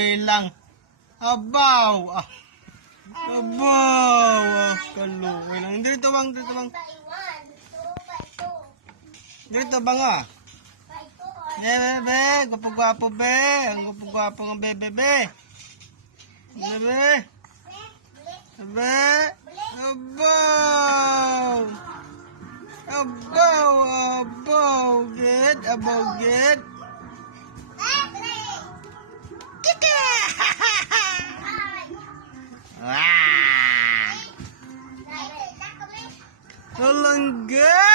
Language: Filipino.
kaluoy lang. Abaw. Abaw. Kaluoy lang. Dito bang. Dito bang Bebe. Gwapo-gwapo be. Ang gwapo-gwapo ng bebe. Bebe. Bebe. Abaw. Abaw, get. Kika! Wah! Tulangga!